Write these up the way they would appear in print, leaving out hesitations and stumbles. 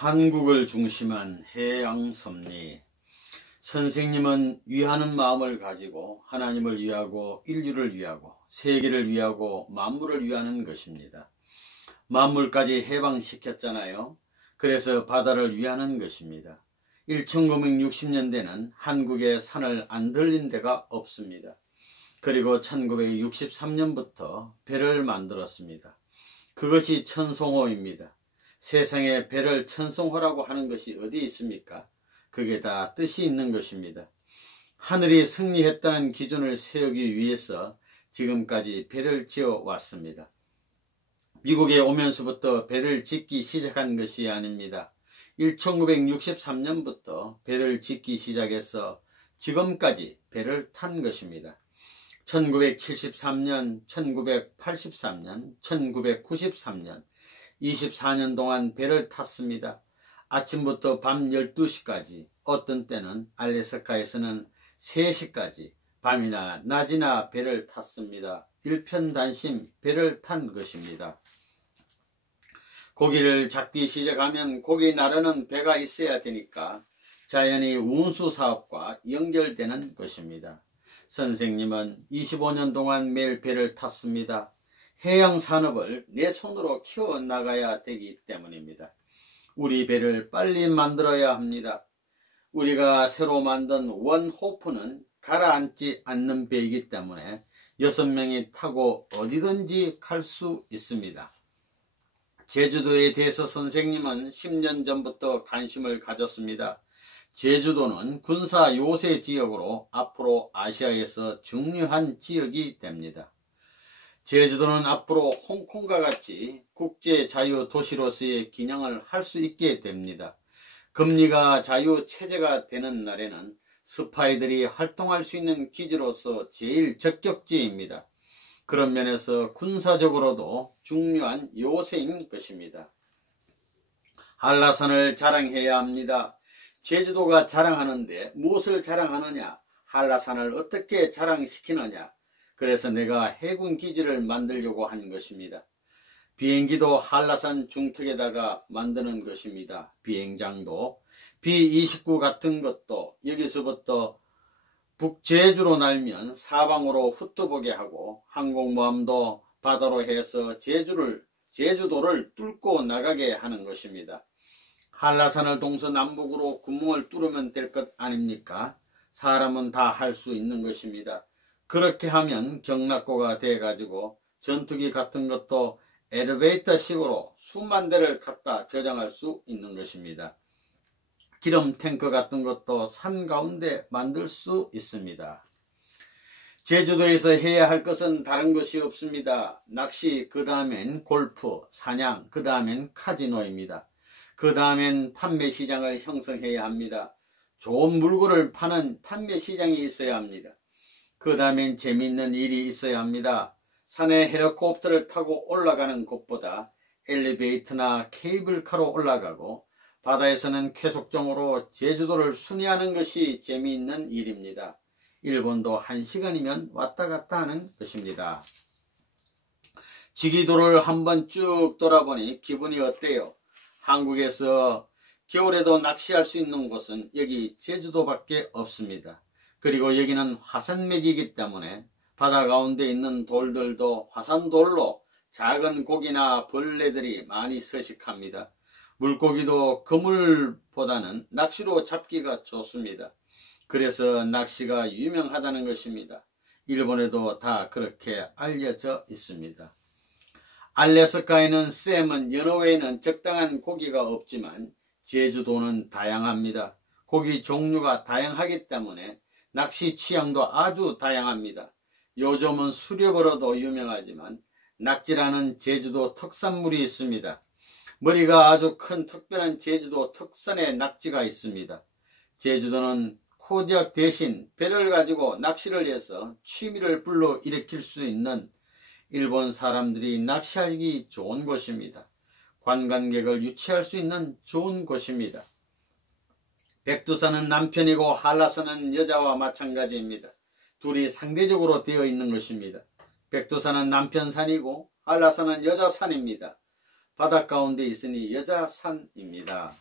한국을 중심한 해양섭리. 선생님은 위하는 마음을 가지고 하나님을 위하고 인류를 위하고 세계를 위하고 만물을 위하는 것입니다. 만물까지 해방시켰잖아요. 그래서 바다를 위하는 것입니다. 1960년대는 한국에 산을 안 들린 데가 없습니다. 그리고 1963년부터 배를 만들었습니다. 그것이 천송호입니다. 세상에 배를 천송호라고 하는 것이 어디 있습니까? 그게 다 뜻이 있는 것입니다. 하늘이 승리했다는 기준을 세우기 위해서 지금까지 배를 지어 왔습니다. 미국에 오면서부터 배를 짓기 시작한 것이 아닙니다. 1963년부터 배를 짓기 시작해서 지금까지 배를 탄 것입니다. 1973년, 1983년, 1993년 24년 동안 배를 탔습니다. 아침부터 밤 12시까지, 어떤 때는 알래스카에서는 3시까지 밤이나 낮이나 배를 탔습니다. 일편단심 배를 탄 것입니다. 고기를 잡기 시작하면 고기 나르는 배가 있어야 되니까 자연히 운수사업과 연결되는 것입니다. 선생님은 25년 동안 매일 배를 탔습니다. 해양산업을 내 손으로 키워나가야 되기 때문입니다. 우리 배를 빨리 만들어야 합니다. 우리가 새로 만든 원호프는 가라앉지 않는 배이기 때문에 6명이 타고 어디든지 갈 수 있습니다. 제주도에 대해서 선생님은 10년 전부터 관심을 가졌습니다. 제주도는 군사 요새 지역으로 앞으로 아시아에서 중요한 지역이 됩니다. 제주도는 앞으로 홍콩과 같이 국제자유도시로서의 기능을 할 수 있게 됩니다. 금리가 자유체제가 되는 날에는 스파이들이 활동할 수 있는 기지로서 제일 적격지입니다. 그런 면에서 군사적으로도 중요한 요새인 것입니다. 한라산을 자랑해야 합니다. 제주도가 자랑하는데 무엇을 자랑하느냐? 한라산을 어떻게 자랑시키느냐? 그래서 내가 해군기지를 만들려고 한 것입니다. 비행기도 한라산 중턱에다가 만드는 것입니다. 비행장도 B-29 같은 것도 여기서부터 북제주로 날면 사방으로 훑어보게 하고 항공모함도 바다로 해서 제주도를 뚫고 나가게 하는 것입니다. 한라산을 동서남북으로 구멍을 뚫으면 될 것 아닙니까? 사람은 다 할 수 있는 것입니다. 그렇게 하면 경락고가 돼가지고 전투기 같은 것도 엘리베이터 식으로 수만 대를 갖다 저장할 수 있는 것입니다. 기름 탱크 같은 것도 산 가운데 만들 수 있습니다. 제주도에서 해야 할 것은 다른 것이 없습니다. 낚시, 그 다음엔 골프, 사냥, 그 다음엔 카지노입니다. 그 다음엔 판매 시장을 형성해야 합니다. 좋은 물건을 파는 판매 시장이 있어야 합니다. 그 다음엔 재미있는 일이 있어야 합니다. 산에 헬리콥터를 타고 올라가는 것보다 엘리베이터나 케이블카로 올라가고 바다에서는 쾌속정으로 제주도를 순회하는 것이 재미있는 일입니다. 일본도 1시간이면 왔다 갔다 하는 것입니다. 지기도를 한번 쭉 돌아보니 기분이 어때요? 한국에서 겨울에도 낚시할 수 있는 곳은 여기 제주도밖에 없습니다. 그리고 여기는 화산맥이기 때문에 바다 가운데 있는 돌들도 화산돌로 작은 고기나 벌레들이 많이 서식합니다. 물고기도 그물보다는 낚시로 잡기가 좋습니다. 그래서 낚시가 유명하다는 것입니다. 일본에도 다 그렇게 알려져 있습니다. 알래스카에는 샘은 연어 외에는 적당한 고기가 없지만 제주도는 다양합니다. 고기 종류가 다양하기 때문에 낚시 취향도 아주 다양합니다. 요즘은 수렵으로도 유명하지만 낙지라는 제주도 특산물이 있습니다. 머리가 아주 큰 특별한 제주도 특산의 낙지가 있습니다. 제주도는 코디악 대신 배를 가지고 낚시를 해서 취미를 불러일으킬 수 있는 일본 사람들이 낚시하기 좋은 곳입니다. 관광객을 유치할 수 있는 좋은 곳입니다. 백두산은 남편이고 한라산은 여자와 마찬가지입니다. 둘이 상대적으로 되어 있는 것입니다. 백두산은 남편산이고 한라산은 여자산입니다. 바닷가운데 있으니 여자산입니다.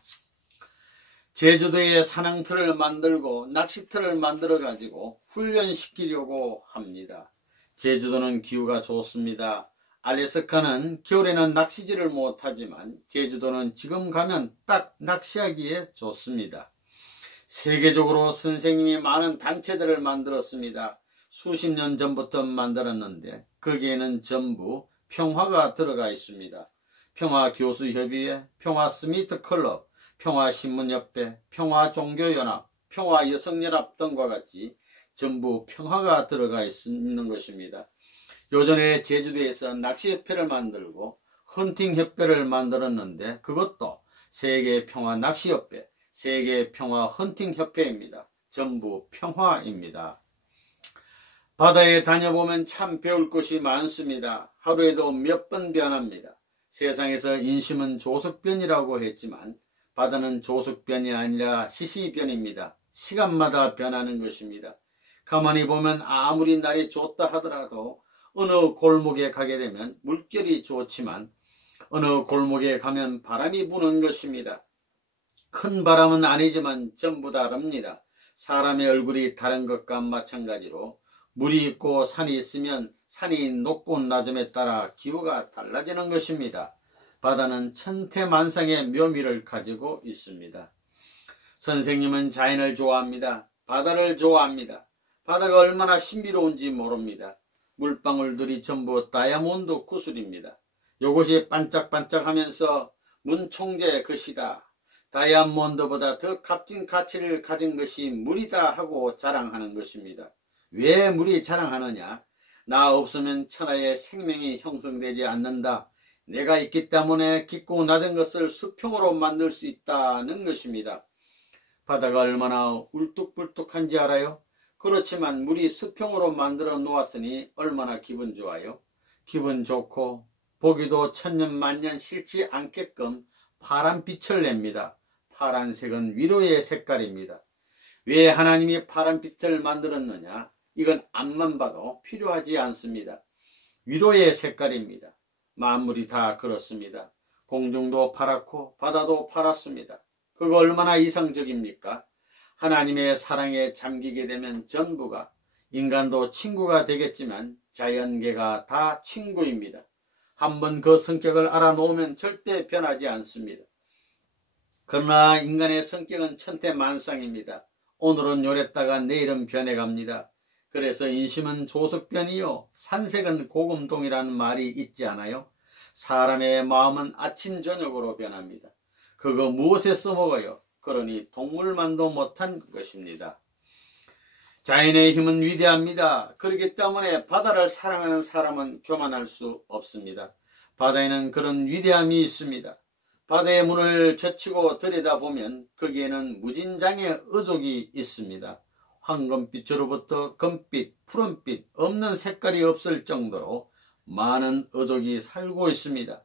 제주도에 산항터를 만들고 낚시터를 만들어 가지고 훈련시키려고 합니다. 제주도는 기후가 좋습니다. 알래스카는 겨울에는 낚시질을 못하지만 제주도는 지금 가면 딱 낚시하기에 좋습니다. 세계적으로 선생님이 많은 단체들을 만들었습니다. 수십 년 전부터 만들었는데 거기에는 전부 평화가 들어가 있습니다. 평화교수협의회, 평화스미트클럽, 평화신문협회, 평화종교연합, 평화여성연합 등과 같이 전부 평화가 들어가 있는 것입니다. 요전에 제주도에서 낚시협회를 만들고 헌팅협회를 만들었는데 그것도 세계평화낚시협회, 세계평화헌팅협회입니다. 전부 평화입니다. 바다에 다녀보면 참 배울 것이 많습니다. 하루에도 몇 번 변합니다. 세상에서 인심은 조석변이라고 했지만 바다는 조석변이 아니라 시시변입니다. 시간마다 변하는 것입니다. 가만히 보면 아무리 날이 좋다 하더라도 어느 골목에 가게 되면 물결이 좋지만 어느 골목에 가면 바람이 부는 것입니다. 큰 바람은 아니지만 전부 다릅니다. 사람의 얼굴이 다른 것과 마찬가지로 물이 있고 산이 있으면 산이 높고 낮음에 따라 기후가 달라지는 것입니다. 바다는 천태만상의 묘미를 가지고 있습니다. 선생님은 자연을 좋아합니다. 바다를 좋아합니다. 바다가 얼마나 신비로운지 모릅니다. 물방울들이 전부 다이아몬드 구슬입니다. 이것이 반짝반짝하면서 문총재의 것이다. 다이아몬드보다 더 값진 가치를 가진 것이 물이다 하고 자랑하는 것입니다. 왜 물이 자랑하느냐? 나 없으면 천하의 생명이 형성되지 않는다. 내가 있기 때문에 깊고 낮은 것을 수평으로 만들 수 있다는 것입니다. 바다가 얼마나 울뚝불뚝한지 알아요? 그렇지만 물이 수평으로 만들어 놓았으니 얼마나 기분 좋아요? 기분 좋고 보기도 천년만년 싫지 않게끔 파란빛을 냅니다. 파란색은 위로의 색깔입니다. 왜 하나님이 파란빛을 만들었느냐? 이건 앞만 봐도 필요하지 않습니다. 위로의 색깔입니다. 만물이 다 그렇습니다. 공중도 파랗고 바다도 파랗습니다. 그거 얼마나 이상적입니까? 하나님의 사랑에 잠기게 되면 전부가, 인간도 친구가 되겠지만 자연계가 다 친구입니다. 한번 그 성격을 알아놓으면 절대 변하지 않습니다. 그러나 인간의 성격은 천태만상입니다. 오늘은 요랬다가 내일은 변해갑니다. 그래서 인심은 조석변이요 산색은 고금동이라는 말이 있지 않아요? 사람의 마음은 아침 저녁으로 변합니다. 그거 무엇에 써먹어요? 그러니 동물만도 못한 것입니다. 자연의 힘은 위대합니다. 그렇기 때문에 바다를 사랑하는 사람은 교만할 수 없습니다. 바다에는 그런 위대함이 있습니다. 바다의 문을 젖히고 들여다보면 거기에는 무진장의 어족이 있습니다. 황금빛으로부터 금빛, 푸른빛, 없는 색깔이 없을 정도로 많은 어족이 살고 있습니다.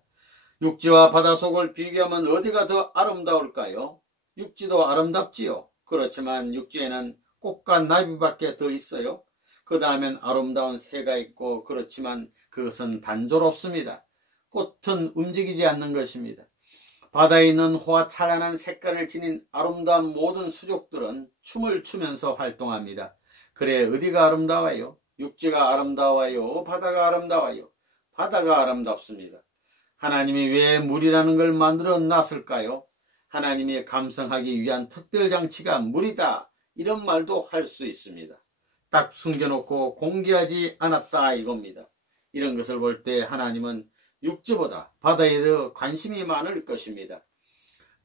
육지와 바다 속을 비교하면 어디가 더 아름다울까요? 육지도 아름답지요. 그렇지만 육지에는 꽃과 나비밖에 더 있어요. 그 다음엔 아름다운 새가 있고 그렇지만 그것은 단조롭습니다. 꽃은 움직이지 않는 것입니다. 바다에 있는 호화 찬란한 색깔을 지닌 아름다운 모든 수족들은 춤을 추면서 활동합니다. 그래 어디가 아름다워요? 육지가 아름다워요? 바다가 아름다워요? 바다가 아름답습니다. 하나님이 왜 물이라는 걸 만들어 놨을까요? 하나님이 감성하기 위한 특별장치가 물이다. 이런 말도 할 수 있습니다. 딱 숨겨놓고 공개하지 않았다 이겁니다. 이런 것을 볼 때 하나님은 육지보다 바다에 더 관심이 많을 것입니다.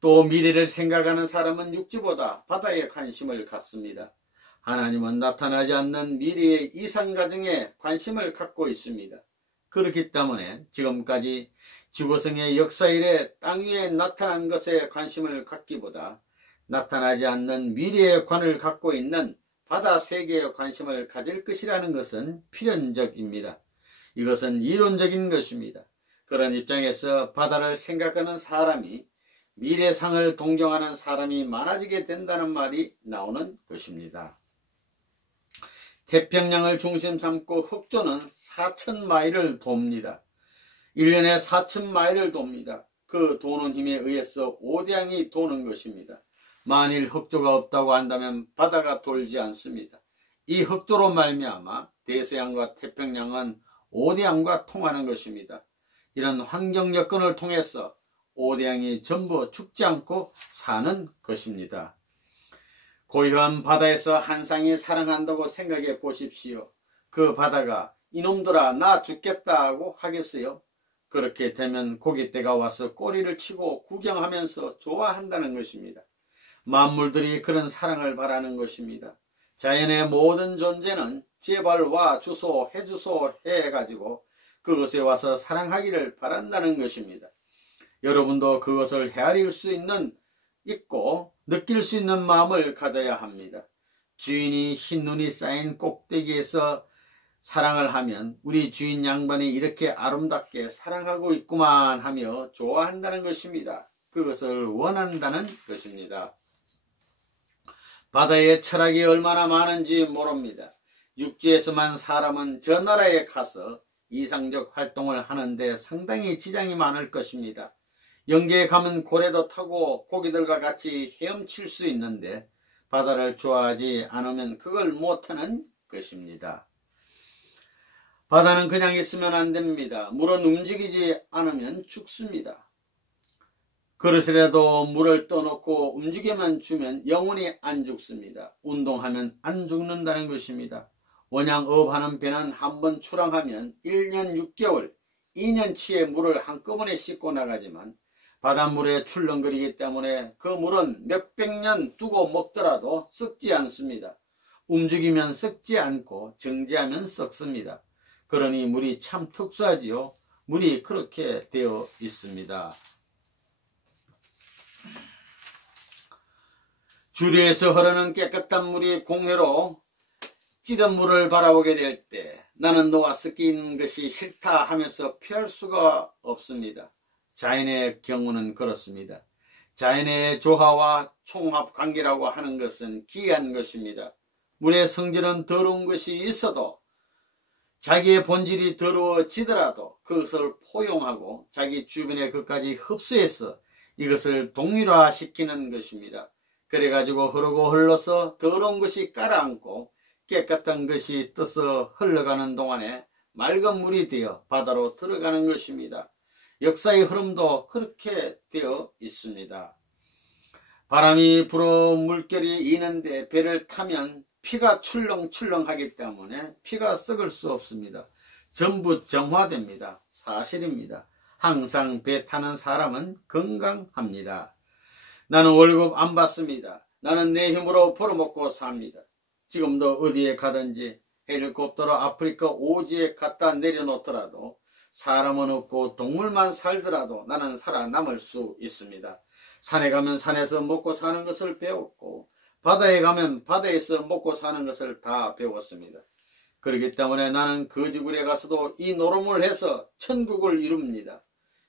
또 미래를 생각하는 사람은 육지보다 바다에 관심을 갖습니다. 하나님은 나타나지 않는 미래의 이상가정에 관심을 갖고 있습니다. 그렇기 때문에 지금까지 지구성의 역사 이래 땅 위에 나타난 것에 관심을 갖기보다 나타나지 않는 미래의 관을 갖고 있는 바다 세계에 관심을 가질 것이라는 것은 필연적입니다. 이것은 이론적인 것입니다. 그런 입장에서 바다를 생각하는 사람이 미래상을 동경하는 사람이 많아지게 된다는 말이 나오는 것입니다. 태평양을 중심 삼고 흑조는 4,000마일을 돕니다. 1년에 4,000마일을 돕니다. 그 도는 힘에 의해서 오대양이 도는 것입니다. 만일 흑조가 없다고 한다면 바다가 돌지 않습니다. 이 흑조로 말미암아 대서양과 태평양은 오대양과 통하는 것입니다. 이런 환경 여건을 통해서 오대양이 전부 죽지 않고 사는 것입니다. 고요한 바다에서 한 쌍이 사랑한다고 생각해 보십시오. 그 바다가 이놈들아 나 죽겠다 하고 하겠어요? 그렇게 되면 고깃대가 와서 꼬리를 치고 구경하면서 좋아한다는 것입니다. 만물들이 그런 사랑을 바라는 것입니다. 자연의 모든 존재는 제발 와 주소 해주소 해가지고 그것에 와서 사랑하기를 바란다는 것입니다. 여러분도 그것을 헤아릴 수 있고 느낄 수 있는 마음을 가져야 합니다. 주인이 흰눈이 쌓인 꼭대기에서 사랑을 하면 우리 주인 양반이 이렇게 아름답게 사랑하고 있구만 하며 좋아한다는 것입니다. 그것을 원한다는 것입니다. 바다에 철학이 얼마나 많은지 모릅니다. 육지에서만 사람은 저 나라에 가서 이상적 활동을 하는데 상당히 지장이 많을 것입니다. 영계에 가면 고래도 타고 고기들과 같이 헤엄칠 수 있는데 바다를 좋아하지 않으면 그걸 못하는 것입니다. 바다는 그냥 있으면 안 됩니다. 물은 움직이지 않으면 죽습니다. 그릇이라도 물을 떠놓고 움직여만 주면 영원히 안 죽습니다. 운동하면 안 죽는다는 것입니다. 원양어업하는 배는 한번 출항하면 1년 6개월, 2년치의 물을 한꺼번에 싣고 나가지만 바닷물에 출렁거리기 때문에 그 물은 몇백 년 두고 먹더라도 썩지 않습니다. 움직이면 썩지 않고 정지하면 썩습니다. 그러니 물이 참 특수하지요. 물이 그렇게 되어 있습니다. 주류에서 흐르는 깨끗한 물이 공해로 찌든 물을 바라보게 될 때 나는 너와 섞인 것이 싫다 하면서 피할 수가 없습니다. 자연의 경우는 그렇습니다. 자연의 조화와 총합 관계라고 하는 것은 기이한 것입니다. 물의 성질은 더러운 것이 있어도 자기의 본질이 더러워지더라도 그것을 포용하고 자기 주변에 그것까지 흡수해서 이것을 동일화시키는 것입니다. 그래가지고 흐르고 흘러서 더러운 것이 깔아앉고 깨끗한 것이 떠서 흘러가는 동안에 맑은 물이 되어 바다로 들어가는 것입니다. 역사의 흐름도 그렇게 되어 있습니다. 바람이 불어 물결이 이는데 배를 타면 피가 출렁출렁하기 때문에 피가 썩을 수 없습니다. 전부 정화됩니다. 사실입니다. 항상 배 타는 사람은 건강합니다. 나는 월급 안 받습니다. 나는 내 힘으로 벌어먹고 삽니다. 지금도 어디에 가든지 헬리콥터로 아프리카 오지에 갖다 내려놓더라도 사람은 없고 동물만 살더라도 나는 살아남을 수 있습니다. 산에 가면 산에서 먹고 사는 것을 배웠고 바다에 가면 바다에서 먹고 사는 것을 다 배웠습니다. 그렇기 때문에 나는 거지굴에 가서도 이 노름을 해서 천국을 이룹니다.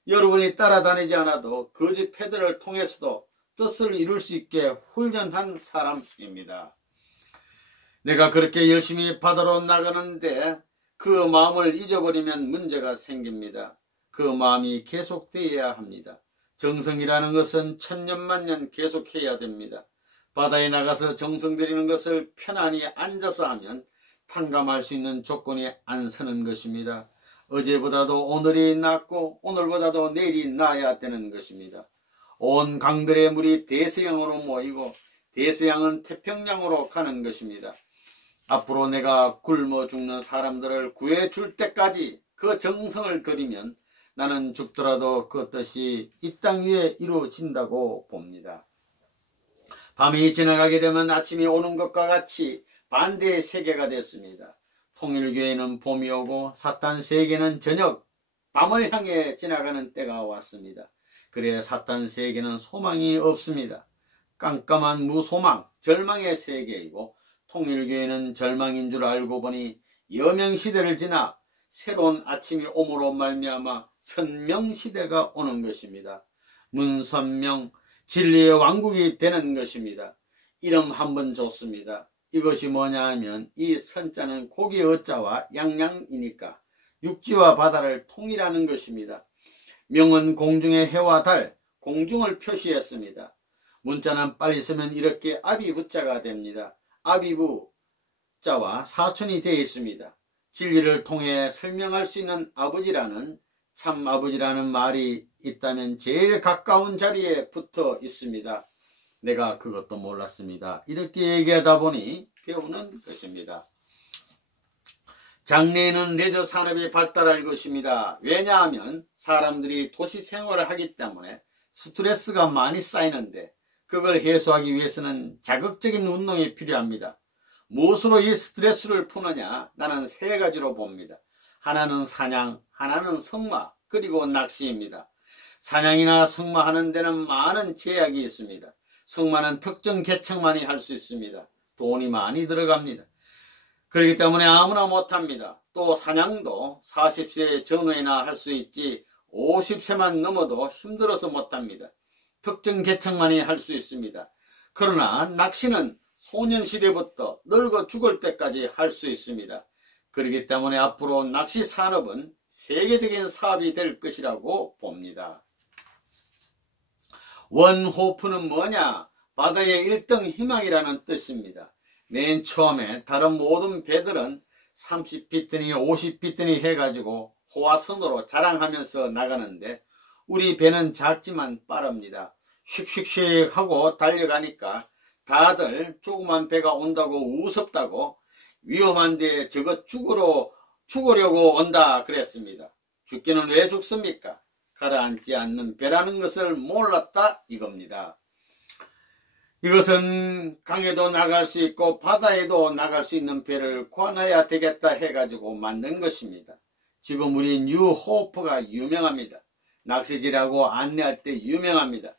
여러분이 따라다니지 않아도 거지 패들을 통해서도 뜻을 이룰 수 있게 훈련한 사람입니다. 내가 그렇게 열심히 바다로 나가는데 그 마음을 잊어버리면 문제가 생깁니다. 그 마음이 계속되어야 합니다. 정성이라는 것은 천년만년 계속해야 됩니다. 바다에 나가서 정성 들이는 것을 편안히 앉아서 하면 탕감할 수 있는 조건이 안 서는 것입니다. 어제보다도 오늘이 낫고 오늘보다도 내일이 나아야 되는 것입니다. 온 강들의 물이 대서양으로 모이고 대서양은 태평양으로 가는 것입니다. 앞으로 내가 굶어 죽는 사람들을 구해줄 때까지 그 정성을 들이면 나는 죽더라도 그 뜻이 이 땅 위에 이루어진다고 봅니다. 밤이 지나가게 되면 아침이 오는 것과 같이 반대의 세계가 됐습니다. 통일교회는 봄이 오고 사탄 세계는 저녁 밤을 향해 지나가는 때가 왔습니다. 그래 사탄 세계는 소망이 없습니다. 깜깜한 무소망, 절망의 세계이고 통일교회는 절망인 줄 알고 보니 여명시대를 지나 새로운 아침이 오므로 말미암아 선명시대가 오는 것입니다. 문선명, 진리의 왕국이 되는 것입니다. 이름 한번 좋습니다. 이것이 뭐냐 하면 이 선자는 고기 어자와 양양이니까 육지와 바다를 통일하는 것입니다. 명은 공중의 해와 달, 공중을 표시했습니다. 문자는 빨리 쓰면 이렇게 아비부자가 됩니다. 아비부자와 사촌이 되어 있습니다. 진리를 통해 설명할 수 있는 아버지라는, 참 아버지라는 말이 있다면 제일 가까운 자리에 붙어 있습니다. 내가 그것도 몰랐습니다. 이렇게 얘기하다 보니 배우는 것입니다. 장래에는 레저 산업이 발달할 것입니다. 왜냐하면 사람들이 도시 생활을 하기 때문에 스트레스가 많이 쌓이는데 그걸 해소하기 위해서는 자극적인 운동이 필요합니다. 무엇으로 이 스트레스를 푸느냐? 나는 세 가지로 봅니다. 하나는 사냥, 하나는 성마, 그리고 낚시입니다. 사냥이나 성마하는 데는 많은 제약이 있습니다. 성마는 특정 계층만이 할 수 있습니다. 돈이 많이 들어갑니다. 그렇기 때문에 아무나 못합니다. 또 사냥도 40세 전후에나 할 수 있지 50세만 넘어도 힘들어서 못합니다. 특정 계층만이 할 수 있습니다. 그러나 낚시는 소년시대부터 늙어 죽을 때까지 할 수 있습니다. 그렇기 때문에 앞으로 낚시 산업은 세계적인 사업이 될 것이라고 봅니다. 원호프는 뭐냐? 바다의 1등 희망이라는 뜻입니다. 맨 처음에 다른 모든 배들은 30피트니 50피트니 해가지고 호화선으로 자랑하면서 나가는데 우리 배는 작지만 빠릅니다. 슉슉슉 하고 달려가니까 다들 조그만 배가 온다고 우습다고 위험한데 저거 죽으려고 온다 그랬습니다. 죽기는 왜 죽습니까? 가라앉지 않는 배라는 것을 몰랐다 이겁니다. 이것은 강에도 나갈 수 있고 바다에도 나갈 수 있는 배를 구하야 되겠다 해가지고 만든 것입니다. 지금 우리 뉴 호프가 유명합니다. 낚시질하고 안내할 때 유명합니다.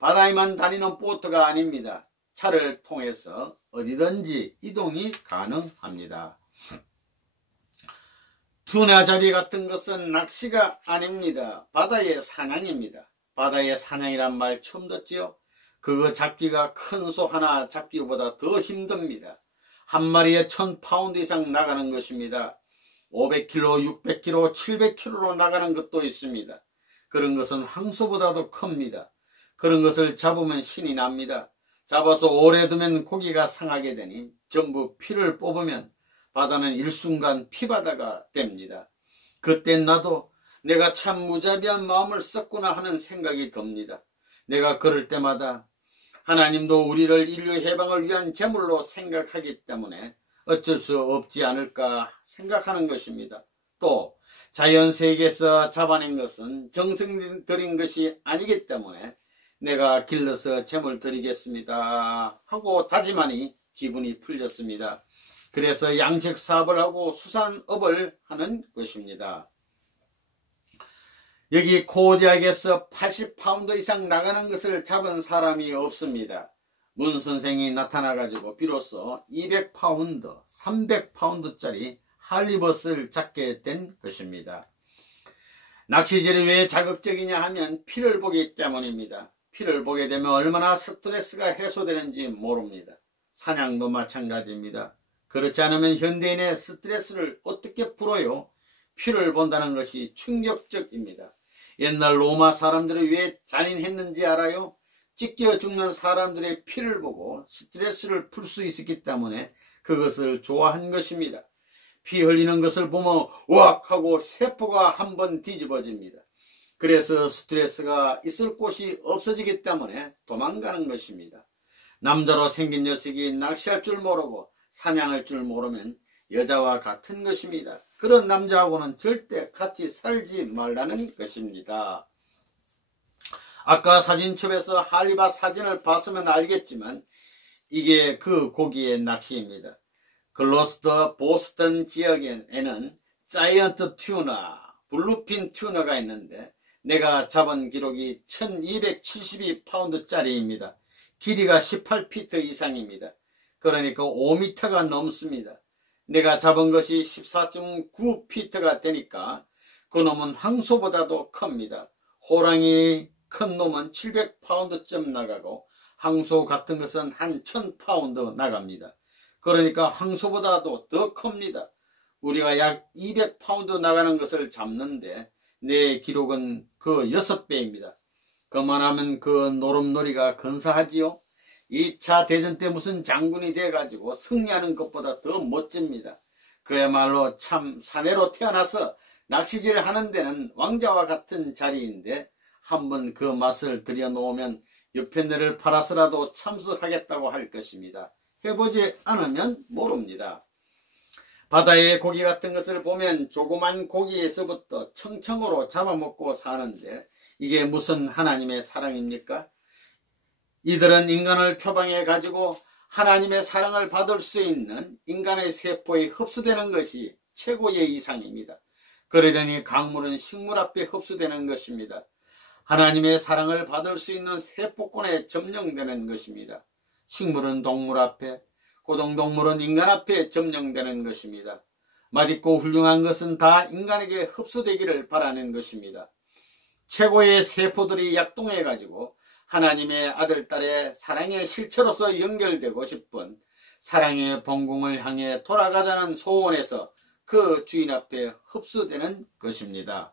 바다에만 다니는 보트가 아닙니다. 차를 통해서 어디든지 이동이 가능합니다. 투나잡이 같은 것은 낚시가 아닙니다. 바다의 사냥입니다. 바다의 사냥이란 말 처음 듣지요? 그거 잡기가 큰 소 하나 잡기보다 더 힘듭니다. 한 마리에 1000파운드 이상 나가는 것입니다. 500kg, 600kg, 700kg로 나가는 것도 있습니다. 그런 것은 항소보다도 큽니다. 그런 것을 잡으면 신이 납니다. 잡아서 오래 두면 고기가 상하게 되니 전부 피를 뽑으면 바다는 일순간 피바다가 됩니다. 그땐 나도 내가 참 무자비한 마음을 썼구나 하는 생각이 듭니다. 내가 그럴 때마다 하나님도 우리를 인류 해방을 위한 제물로 생각하기 때문에 어쩔 수 없지 않을까 생각하는 것입니다. 또 자연세계에서 잡아낸 것은 정성 들인 것이 아니기 때문에 내가 길러서 제물 드리겠습니다 하고 다짐하니 기분이 풀렸습니다. 그래서 양식사업을 하고 수산업을 하는 것입니다. 여기 코디악에서 80파운드 이상 나가는 것을 잡은 사람이 없습니다. 문 선생이 나타나가지고 비로소 200파운드, 300파운드짜리 할리벗을 잡게 된 것입니다. 낚시질이 왜 자극적이냐 하면 피를 보기 때문입니다. 피를 보게 되면 얼마나 스트레스가 해소되는지 모릅니다. 사냥도 마찬가지입니다. 그렇지 않으면 현대인의 스트레스를 어떻게 풀어요? 피를 본다는 것이 충격적입니다. 옛날 로마 사람들이 왜 잔인했는지 알아요? 찢겨 죽는 사람들의 피를 보고 스트레스를 풀 수 있었기 때문에 그것을 좋아한 것입니다. 피 흘리는 것을 보면 우악 하고 세포가 한번 뒤집어집니다. 그래서 스트레스가 있을 곳이 없어지기 때문에 도망가는 것입니다. 남자로 생긴 녀석이 낚시할 줄 모르고 사냥할 줄 모르면 여자와 같은 것입니다. 그런 남자하고는 절대 같이 살지 말라는 것입니다. 아까 사진첩에서 할리벗 사진을 봤으면 알겠지만 이게 그 고기의 낚시입니다. 글로스터 보스턴 지역에는 자이언트 튜나, 블루핀 튜너가 있는데 내가 잡은 기록이 1272파운드짜리입니다. 길이가 18피트 이상입니다. 그러니까 5m가 넘습니다. 내가 잡은 것이 14.9피트가 되니까 그놈은 항소보다도 큽니다. 호랑이 큰 놈은 700파운드쯤 나가고 항소 같은 것은 한 1000파운드 나갑니다. 그러니까 항소보다도 더 큽니다. 우리가 약 200파운드 나가는 것을 잡는데 내 기록은 그 6배입니다. 그만하면 그 노름놀이가 근사하지요. 2차 대전 때 무슨 장군이 돼가지고 승리하는 것보다 더 멋집니다. 그야말로 참 사내로 태어나서 낚시질 하는 데는 왕자와 같은 자리인데 한번 그 맛을 들여놓으면 옆에 내를 팔아서라도 참석하겠다고 할 것입니다. 해보지 않으면 모릅니다. 바다의 고기 같은 것을 보면 조그만 고기에서부터 청청으로 잡아먹고 사는데 이게 무슨 하나님의 사랑입니까? 이들은 인간을 표방해 가지고 하나님의 사랑을 받을 수 있는 인간의 세포에 흡수되는 것이 최고의 이상입니다. 그러려니 강물은 식물 앞에 흡수되는 것입니다. 하나님의 사랑을 받을 수 있는 세포권에 점령되는 것입니다. 식물은 동물 앞에, 고등동물은 인간 앞에 점령되는 것입니다. 맛있고 훌륭한 것은 다 인간에게 흡수되기를 바라는 것입니다. 최고의 세포들이 약동해 가지고 하나님의 아들, 딸의 사랑의 실체로서 연결되고 싶은 사랑의 본궁을 향해 돌아가자는 소원에서 그 주인 앞에 흡수되는 것입니다.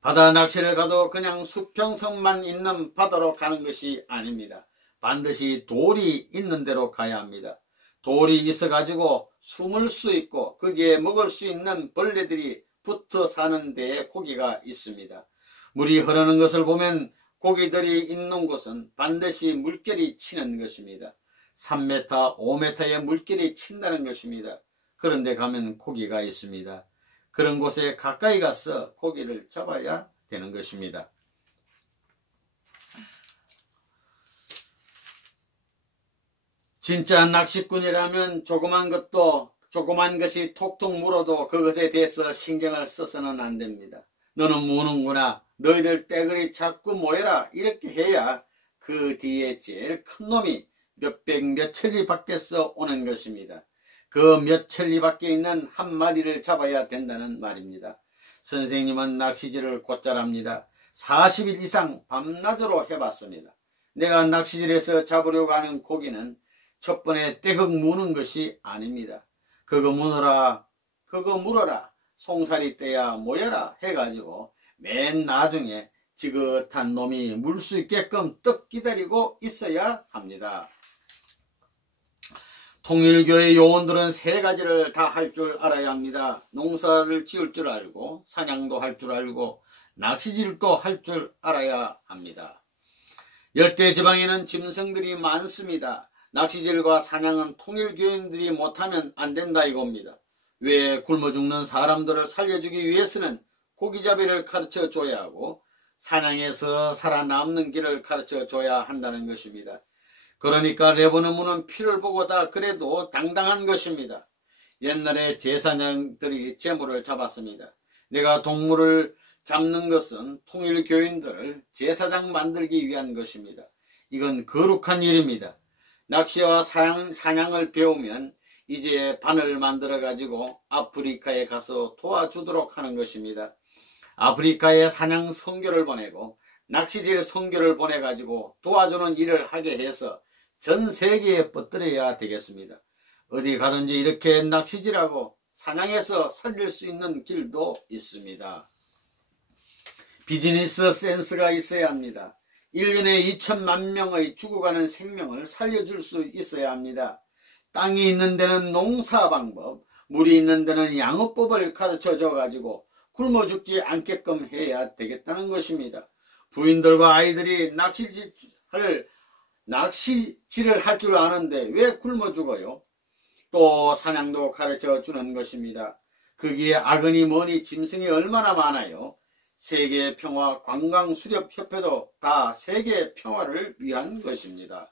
바다 낚시를 가도 그냥 수평선만 있는 바다로 가는 것이 아닙니다. 반드시 돌이 있는 데로 가야 합니다. 돌이 있어가지고 숨을 수 있고 거기에 먹을 수 있는 벌레들이 붙어 사는 데에 고기가 있습니다. 물이 흐르는 것을 보면 고기들이 있는 곳은 반드시 물결이 치는 것입니다. 3m, 5m의 물결이 친다는 것입니다. 그런데 가면 고기가 있습니다. 그런 곳에 가까이 가서 고기를 잡아야 되는 것입니다. 진짜 낚시꾼이라면 조그만 것이 톡톡 물어도 그것에 대해서 신경을 써서는 안 됩니다. 너는 무는구나. 너희들 떼그리 자꾸 모여라. 이렇게 해야 그 뒤에 제일 큰 놈이 몇백 몇천리 밖에서 오는 것입니다. 그 몇천리 밖에 있는 한 마리를 잡아야 된다는 말입니다. 선생님은 낚시질을 곧잘합니다. 40일 이상 밤낮으로 해봤습니다. 내가 낚시질에서 잡으려고 하는 고기는 첫 번에 떼극 무는 것이 아닙니다. 그거 물어라. 송사리 떼야 모여라 해가지고 맨 나중에 지긋한 놈이 물 수 있게끔 떡 기다리고 있어야 합니다. 통일교의 요원들은 3가지를 다 할 줄 알아야 합니다. 농사를 지을 줄 알고 사냥도 할 줄 알고 낚시질도 할 줄 알아야 합니다. 열대지방에는 짐승들이 많습니다. 낚시질과 사냥은 통일교인들이 못하면 안 된다 이겁니다. 왜 굶어 죽는 사람들을 살려주기 위해서는 고기잡이를 가르쳐 줘야 하고 사냥에서 살아남는 길을 가르쳐 줘야 한다는 것입니다. 그러니까 레버너무는 피를 보고 다 그래도 당당한 것입니다. 옛날에 제사장들이 재물을 잡았습니다. 내가 동물을 잡는 것은 통일교인들을 제사장 만들기 위한 것입니다. 이건 거룩한 일입니다. 낚시와 사냥을 배우면 이제 바늘 만들어 가지고 아프리카에 가서 도와주도록 하는 것입니다. 아프리카에 사냥 선교를 보내고 낚시질 선교를 보내 가지고 도와주는 일을 하게 해서 전 세계에 뻗들어야 되겠습니다. 어디 가든지 이렇게 낚시질하고 사냥해서 살릴 수 있는 길도 있습니다. 비즈니스 센스가 있어야 합니다. 1년에 2천만 명의 죽어가는 생명을 살려줄 수 있어야 합니다. 땅이 있는 데는 농사 방법, 물이 있는 데는 양어법을 가르쳐줘 가지고 굶어 죽지 않게끔 해야 되겠다는 것입니다. 부인들과 아이들이 낚시질을 할 줄 아는데 왜 굶어 죽어요? 또 사냥도 가르쳐 주는 것입니다. 거기에 악은이 뭐니 짐승이 얼마나 많아요. 세계평화 관광수렵협회도 다 세계평화를 위한 것입니다.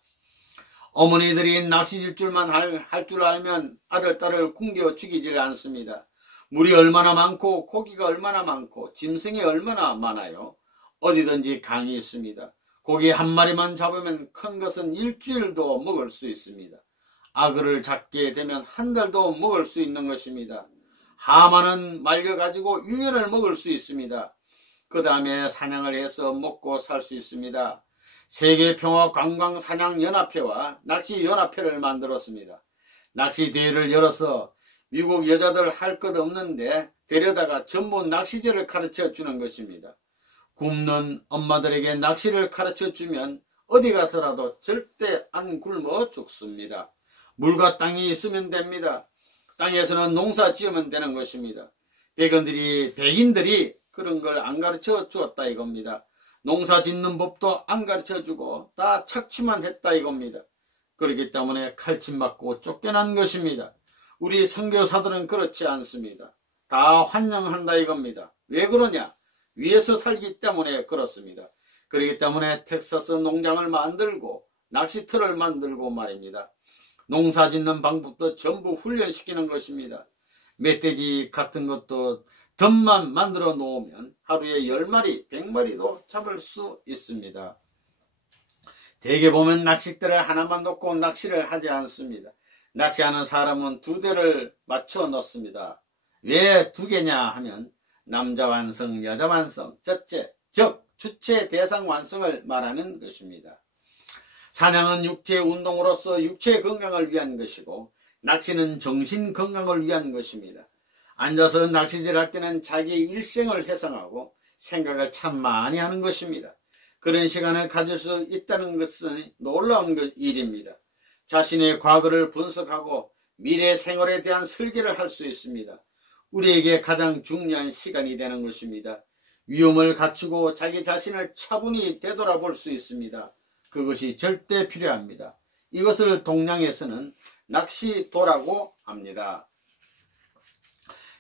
어머니들이 낚시질 줄만 할 줄 알면 아들, 딸을 굶겨 죽이질 않습니다. 물이 얼마나 많고 고기가 얼마나 많고 짐승이 얼마나 많아요. 어디든지 강이 있습니다. 고기 한 마리만 잡으면 큰 것은 일주일도 먹을 수 있습니다. 악어를 잡게 되면 한 달도 먹을 수 있는 것입니다. 하마는 말려가지고 1년을 먹을 수 있습니다. 그 다음에 사냥을 해서 먹고 살 수 있습니다. 세계평화관광사냥연합회와 낚시연합회를 만들었습니다. 낚시대회를 열어서 미국 여자들 할 것 없는데 데려다가 전부 낚시질을 가르쳐 주는 것입니다. 굶는 엄마들에게 낚시를 가르쳐 주면 어디 가서라도 절대 안 굶어 죽습니다. 물과 땅이 있으면 됩니다. 땅에서는 농사 지으면 되는 것입니다. 백인들이 그런 걸 안 가르쳐 주었다 이겁니다. 농사 짓는 법도 안 가르쳐 주고 다 착취만 했다 이겁니다. 그렇기 때문에 칼침 맞고 쫓겨난 것입니다. 우리 선교사들은 그렇지 않습니다. 다 환영한다 이겁니다. 왜 그러냐? 위에서 살기 때문에 그렇습니다. 그렇기 때문에 텍사스 농장을 만들고 낚시터를 만들고 말입니다. 농사 짓는 방법도 전부 훈련시키는 것입니다. 멧돼지 같은 것도 덤만 만들어 놓으면 하루에 10마리, 100마리도 잡을 수 있습니다. 대개 보면 낚싯대를 하나만 놓고 낚시를 하지 않습니다. 낚시하는 사람은 2대를 맞춰 놓습니다. 왜 2개냐 하면 남자 완성, 여자 완성, 첫째, 즉 주체 대상 완성을 말하는 것입니다. 사냥은 육체 운동으로서 육체 건강을 위한 것이고 낚시는 정신 건강을 위한 것입니다. 앉아서 낚시질 할 때는 자기 일생을 회상하고 생각을 참 많이 하는 것입니다. 그런 시간을 가질 수 있다는 것은 놀라운 일입니다. 자신의 과거를 분석하고 미래 생활에 대한 설계를 할 수 있습니다. 우리에게 가장 중요한 시간이 되는 것입니다. 위험을 갖추고 자기 자신을 차분히 되돌아볼 수 있습니다. 그것이 절대 필요합니다. 이것을 동양에서는 낚시도라고 합니다.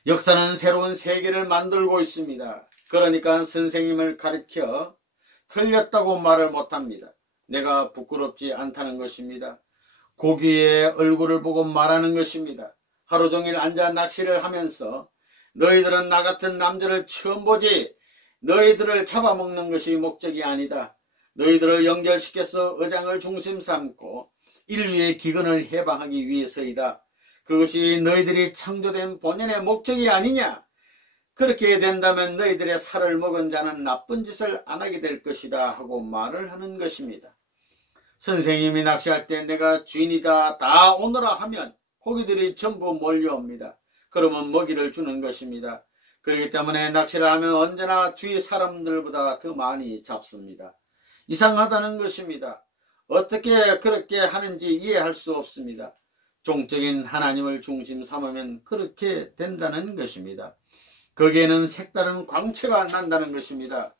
역사는 새로운 세계를 만들고 있습니다. 그러니까 선생님을 가르쳐 틀렸다고 말을 못합니다. 내가 부끄럽지 않다는 것입니다. 고기의 얼굴을 보고 말하는 것입니다. 하루 종일 앉아 낚시를 하면서 너희들은 나 같은 남자를 처음 보지, 너희들을 잡아먹는 것이 목적이 아니다. 너희들을 연결시켜서 의장을 중심 삼고 인류의 기근을 해방하기 위해서이다. 그것이 너희들이 창조된 본연의 목적이 아니냐? 그렇게 된다면 너희들의 살을 먹은 자는 나쁜 짓을 안 하게 될 것이다 하고 말을 하는 것입니다. 선생님이 낚시할 때 내가 주인이다 다 오너라 하면 고기들이 전부 몰려옵니다. 그러면 먹이를 주는 것입니다. 그렇기 때문에 낚시를 하면 언제나 주위 사람들보다 더 많이 잡습니다. 이상하다는 것입니다. 어떻게 그렇게 하는지 이해할 수 없습니다. 종적인 하나님을 중심 삼으면 그렇게 된다는 것입니다. 거기에는 색다른 광채가 난다는 것입니다.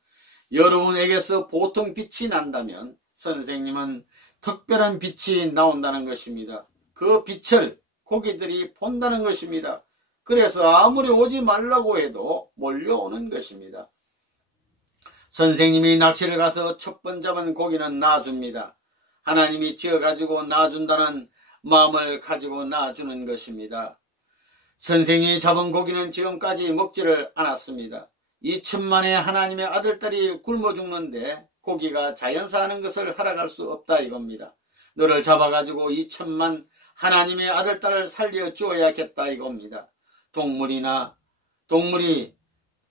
여러분에게서 보통 빛이 난다면 선생님은 특별한 빛이 나온다는 것입니다. 그 빛을 고기들이 본다는 것입니다. 그래서 아무리 오지 말라고 해도 몰려오는 것입니다. 선생님이 낚시를 가서 첫 번 잡은 고기는 놔줍니다. 하나님이 지어가지고 놔준다는 마음을 가지고 놔주는 것입니다. 선생이 잡은 고기는 지금까지 먹지를 않았습니다. 2000만의 하나님의 아들딸이 굶어 죽는데 고기가 자연사하는 것을 허락할 수 없다 이겁니다. 너를 잡아가지고 2000만 하나님의 아들딸을 살려주어야겠다 이겁니다. 동물이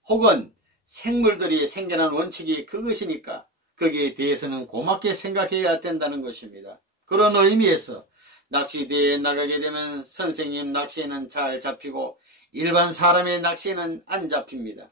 혹은 생물들이 생겨난 원칙이 그것이니까 거기에 대해서는 고맙게 생각해야 된다는 것입니다. 그런 의미에서 낚시대에 나가게 되면 선생님 낚시에는 잘 잡히고 일반 사람의 낚시에는 안 잡힙니다.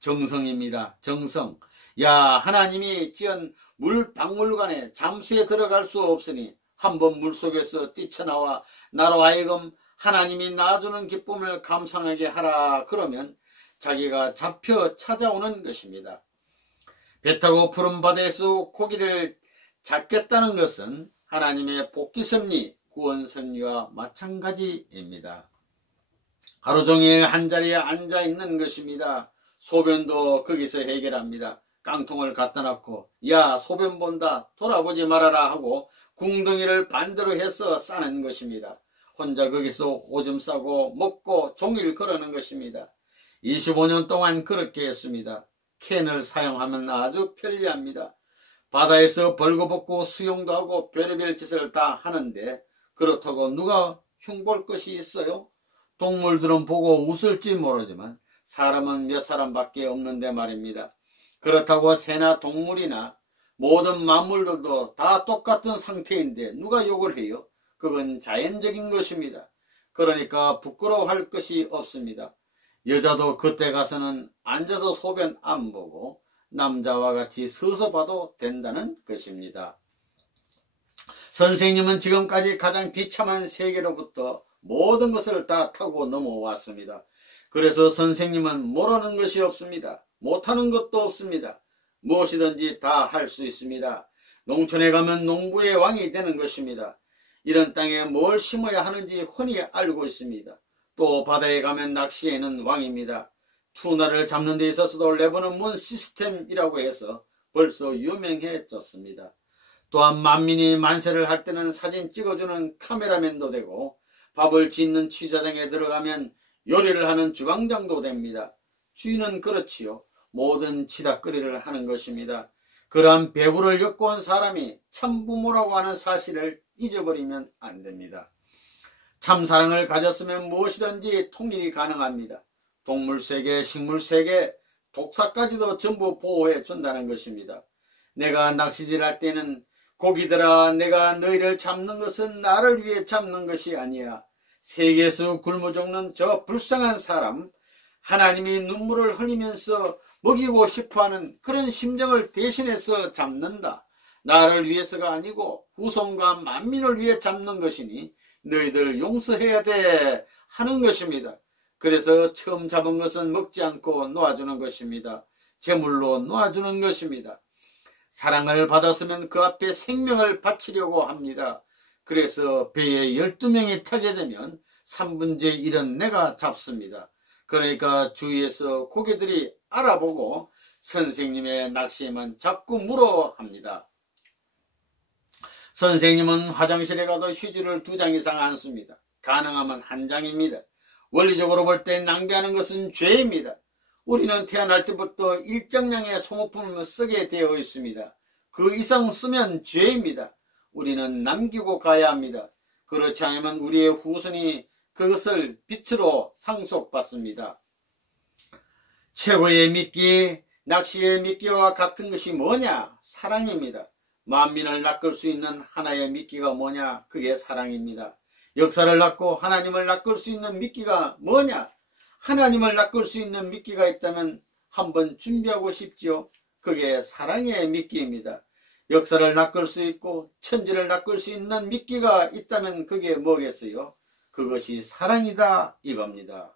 정성입니다. 정성. 야, 하나님이 지은 물박물관에 잠수에 들어갈 수 없으니 한번 물속에서 뛰쳐나와 나로 하여금 하나님이 놔주는 기쁨을 감상하게 하라. 그러면 자기가 잡혀 찾아오는 것입니다. 배 타고 푸른 바다에서 고기를 잡겠다는 것은 하나님의 복귀섭리, 구원섭리와 마찬가지입니다. 하루 종일 한자리에 앉아 있는 것입니다. 소변도 거기서 해결합니다. 깡통을 갖다 놓고 야 소변 본다 돌아보지 말아라 하고 궁덩이를 반대로 해서 싸는 것입니다. 혼자 거기서 오줌 싸고 먹고 종일 그러는 것입니다. 25년 동안 그렇게 했습니다. 캔을 사용하면 아주 편리합니다. 바다에서 벌거벗고 수영도 하고 별의별 짓을 다 하는데 그렇다고 누가 흉볼 것이 있어요? 동물들은 보고 웃을지 모르지만 사람은 몇 사람밖에 없는데 말입니다. 그렇다고 새나 동물이나 모든 만물들도 다 똑같은 상태인데 누가 욕을 해요? 그건 자연적인 것입니다. 그러니까 부끄러워할 것이 없습니다. 여자도 그때 가서는 앉아서 소변 안 보고 남자와 같이 서서 봐도 된다는 것입니다. 선생님은 지금까지 가장 비참한 세계로부터 모든 것을 다 타고 넘어왔습니다. 그래서 선생님은 모르는 것이 없습니다. 못하는 것도 없습니다. 무엇이든지 다 할 수 있습니다. 농촌에 가면 농부의 왕이 되는 것입니다. 이런 땅에 뭘 심어야 하는지 훤히 알고 있습니다. 또 바다에 가면 낚시에는 왕입니다. 투나를 잡는 데 있어서도 레버는 문 시스템이라고 해서 벌써 유명해졌습니다. 또한 만민이 만세를 할 때는 사진 찍어주는 카메라맨도 되고 밥을 짓는 취사장에 들어가면 요리를 하는 주방장도 됩니다. 주인은 그렇지요. 모든 치닫거리를 하는 것입니다. 그러한 배부를 엮고 온 사람이 참부모라고 하는 사실을 잊어버리면 안 됩니다. 참사랑을 가졌으면 무엇이든지 통일이 가능합니다. 동물세계, 식물세계, 독사까지도 전부 보호해 준다는 것입니다. 내가 낚시질 할 때는 고기들아, 내가 너희를 잡는 것은 나를 위해 잡는 것이 아니야. 세계에서 굶어 죽는 저 불쌍한 사람, 하나님이 눈물을 흘리면서 먹이고 싶어하는 그런 심정을 대신해서 잡는다. 나를 위해서가 아니고 후손과 만민을 위해 잡는 것이니 너희들 용서해야 돼 하는 것입니다. 그래서 처음 잡은 것은 먹지 않고 놓아주는 것입니다. 제물로 놓아주는 것입니다. 사랑을 받았으면 그 앞에 생명을 바치려고 합니다. 그래서 배에 12명이 타게 되면 3분의 1은 내가 잡습니다. 그러니까 주위에서 고개들이 알아보고 선생님의 낚시에만 자꾸 물어 합니다. 선생님은 화장실에 가도 휴지를 2장 이상 안 씁니다. 가능하면 1장입니다. 원리적으로 볼 때 낭비하는 것은 죄입니다. 우리는 태어날 때부터 일정량의 소모품을 쓰게 되어 있습니다. 그 이상 쓰면 죄입니다. 우리는 남기고 가야 합니다. 그렇지 않으면 우리의 후손이 그것을 빛으로 상속받습니다. 최고의 미끼, 낚시의 미끼와 같은 것이 뭐냐? 사랑입니다. 만민을 낚을 수 있는 하나의 미끼가 뭐냐? 그게 사랑입니다. 역사를 낚고 하나님을 낚을 수 있는 미끼가 뭐냐? 하나님을 낚을 수 있는 미끼가 있다면 한번 준비하고 싶지요. 그게 사랑의 미끼입니다. 역사를 낚을 수 있고 천지를 낚을 수 있는 미끼가 있다면 그게 뭐겠어요? 그것이 사랑이다 이겁니다.